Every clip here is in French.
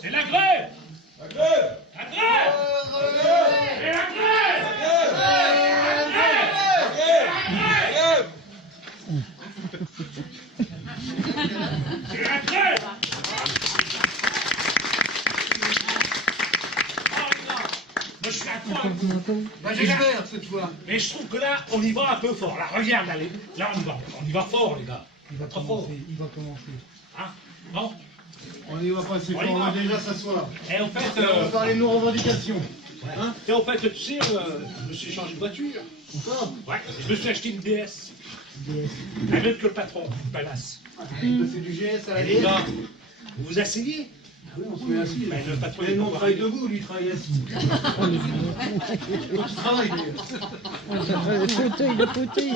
C'est la grève. La grève. La grève. C'est la grève. C'est la grève. Moi, je suis d'accord avec vous. Bah, j'espère cette fois. Mais je trouve que là, on y va un peu fort. Là, regarde, là, là on y va fort, les gars. Il va commencer. Hein? Non? On y va pas assez fort, on va déjà s'asseoir. Et en fait, On va parler de nos revendications. Hein? et en fait, tu sais, je me suis changé de voiture. Encore? Ouais, je me suis acheté une DS. La même que le patron, du palace. Il passe du GS à la Et les DS. gars, vous vous asseyez? Oui, on se met assis. Ben, le patron, Mais il nous, on va travaille pas debout, lui, il travaille assis. Tu travailles, d'ailleurs.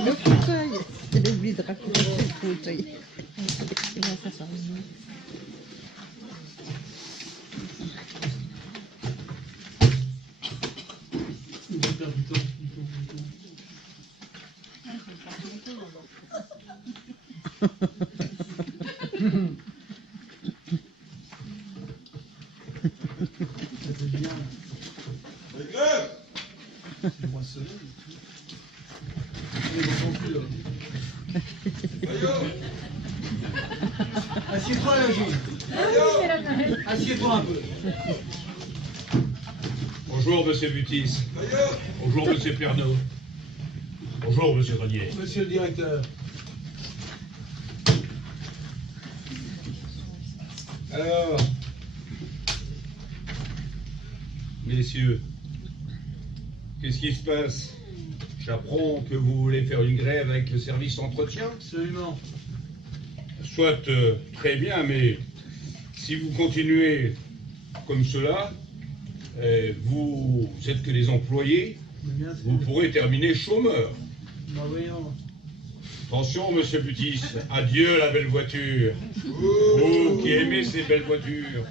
Le fauteuil. J'ai oublié de raconter le fauteuil. Il va s'asseoir. Il va perdre du temps. Ça fait bien. La grève. C'est moi seul. Il ne plus là. Assieds-toi là, Gilles. Assieds-toi un peu. Bonjour, monsieur Butis. Bonjour, monsieur Pernod. Bonjour, monsieur Grenier. Monsieur le directeur. Alors, messieurs, qu'est-ce qui se passe? J'apprends que vous voulez faire une grève avec le service entretien. Absolument. Soit très bien, mais si vous continuez comme cela, vous êtes que des employés, Mais bien sûr. vous pourrez terminer chômeur. Bah voyons. Attention, monsieur Butis, adieu la belle voiture. Vous qui aimez ces belles voitures.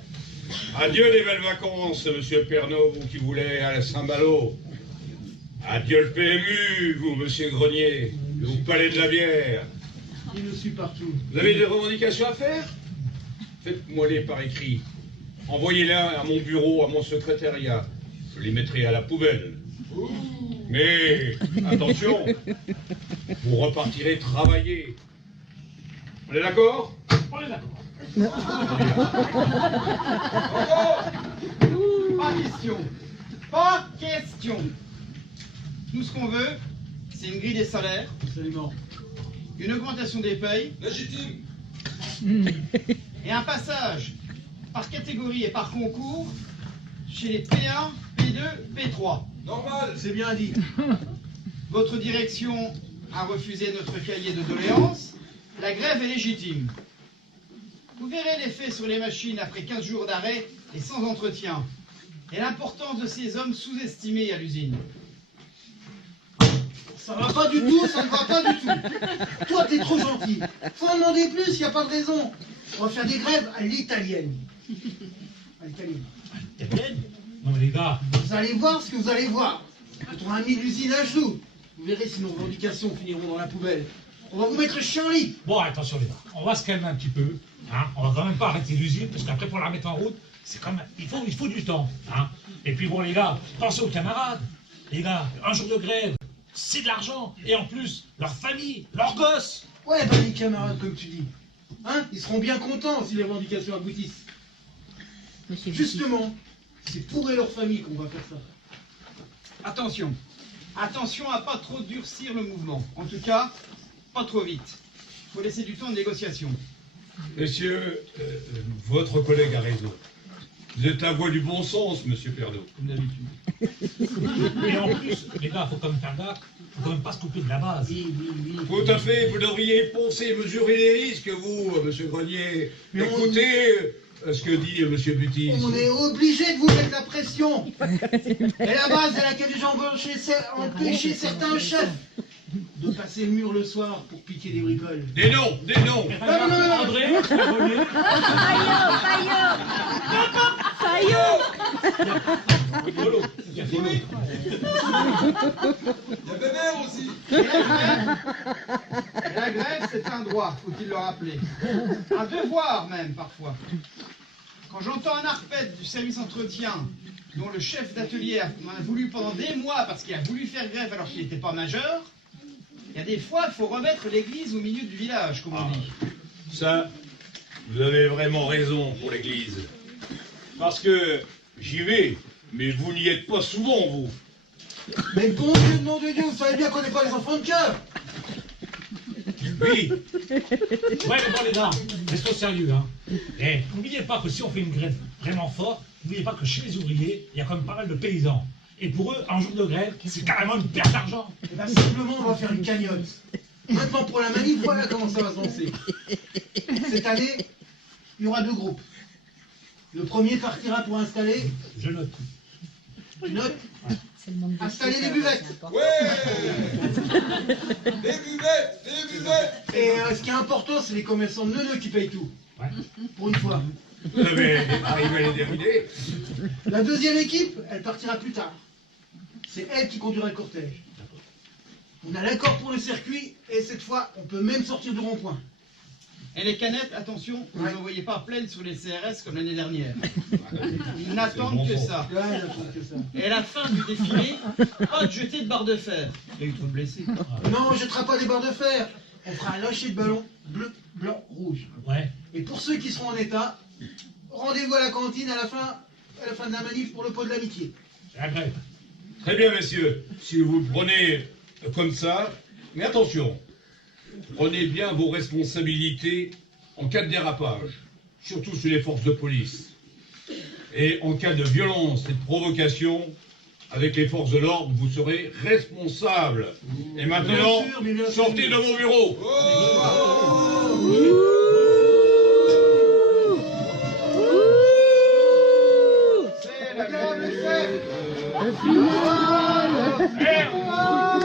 Adieu les belles vacances, monsieur Pernod, vous qui voulez à la Saint-Malo. Adieu le PMU, vous, monsieur Grenier, vous palais de la bière. Il nous suit partout. Vous avez des revendications à faire? Faites-moi-les par écrit. Envoyez-les à mon bureau, à mon secrétariat. Je les mettrai à la poubelle. Mais attention, vous repartirez travailler. On est d'accord? On est d'accord. Pas question. Pas question. Nous, ce qu'on veut, c'est une grille des salaires, Absolument. une augmentation des payes Légitime. et un passage par catégorie et par concours chez les P1, P2, P3. Normal. C'est bien dit. Votre direction a refusé notre cahier de doléances. La grève est légitime. Vous verrez l'effet sur les machines après 15 jours d'arrêt et sans entretien. Et l'importance de ces hommes sous-estimés à l'usine. Ça va pas du tout, ça ne va pas du tout. Toi, t'es trop gentil. Faut en demander plus, il n'y a pas de raison. On va faire des grèves à l'italienne. À l'italienne. Non, mais les gars, Vous allez voir ce que vous allez voir. Quand on a mis l'usine à genoux, vous verrez si nos revendications finiront dans la poubelle. On va vous mettre chien en lit. bon, attention, les gars, on va se calmer un petit peu. Hein. On va quand même pas arrêter l'usine, parce qu'après, pour la mettre en route, c'est quand même, il faut du temps. Hein. Et puis, bon, les gars, pensez aux camarades. Les gars, un jour de grève, c'est de l'argent. Et en plus, leur famille, leurs gosses. Ouais, bah les camarades, comme tu dis. Hein, ils seront bien contents si les revendications aboutissent. Monsieur Justement, c'est pour eux et leur famille qu'on va faire ça. Attention. Attention à pas trop durcir le mouvement. En tout cas, pas trop vite. Il faut laisser du temps de négociation. Messieurs, votre collègue a raison. Vous êtes la voix du bon sens, monsieur Pernod. Comme d'habitude. Et en plus, les gars, faut quand même faire gaffe. Faut quand même pas se couper de la base. Oui. Tout à fait, vous devriez penser, mesurer les risques, vous, monsieur Grenier. Mais Écoutez ce que dit monsieur Butis. On est obligé de vous mettre la pression. Et la base, elle a qu'à déjà empêcher certains chefs de passer le mur le soir pour piquer des bricoles. Des noms, des noms. Non. André, Grenier. Rigolo. Il y a Bébert aussi. Et la grève, c'est un droit, faut-il le rappeler. Un devoir même, parfois. Quand Quand j'entends un arpète du service entretien, dont le chef d'atelier m'en a voulu pendant des mois parce qu'il a voulu faire grève alors qu'il n'était pas majeur, il y a des fois, il faut remettre l'église au milieu du village, comme on dit. Ça, vous avez vraiment raison pour l'église. Parce que j'y vais, mais vous n'y êtes pas souvent, vous. Mais bon Dieu, nom de Dieu, vous savez bien qu'on n'est pas les enfants de cœur. Oui, Ouais, mais bon, les gars, restons sérieux, hein. Et n'oubliez pas que si on fait une grève vraiment forte, n'oubliez pas que chez les ouvriers, il y a quand même pas mal de paysans. Et pour eux, un jour de grève, c'est carrément une perte d'argent. Eh ben, simplement, on va faire une cagnotte. Maintenant, pour la manif, voilà comment ça va se lancer. Cette année, il y aura 2 groupes. Le premier partira pour installer, Je note. tu notes, installer les buvettes. Ouais. Les buvettes, les buvettes. Et ce qui est important, c'est les commerçants de Neuneu qui payent tout. Ouais. Pour une fois. vous avez arrivé à les dérider. La deuxième équipe, elle partira plus tard. C'est elle qui conduira le cortège. On a l'accord pour le circuit, et cette fois, on peut même sortir du rond-point. Et les canettes, attention, ne Ouais. les envoyez pas pleines sur les CRS comme l'année dernière. Ils n'attendent bon que son. ça. Ouais, j'attends que ça. Et à la fin du défilé, pas de jeter de barre de fer. Il y a eu trop de blessés. Non, on ne jettera pas des barres de fer. On fera un lâcher de ballon bleu, blanc, rouge. Ouais. Et pour ceux qui seront en état, rendez-vous à la cantine à la fin de la manif pour le pot de l'amitié. C'est la grève. Très bien, messieurs. Si vous le prenez comme ça, mais attention, prenez bien vos responsabilités en cas de dérapage, surtout sur les forces de police. Et en cas de violence et de provocation, avec les forces de l'ordre, vous serez responsables. Et maintenant, Bien sûr, mais bien sûr. sortez de mon bureau. C'est la grève, le chef. Eh,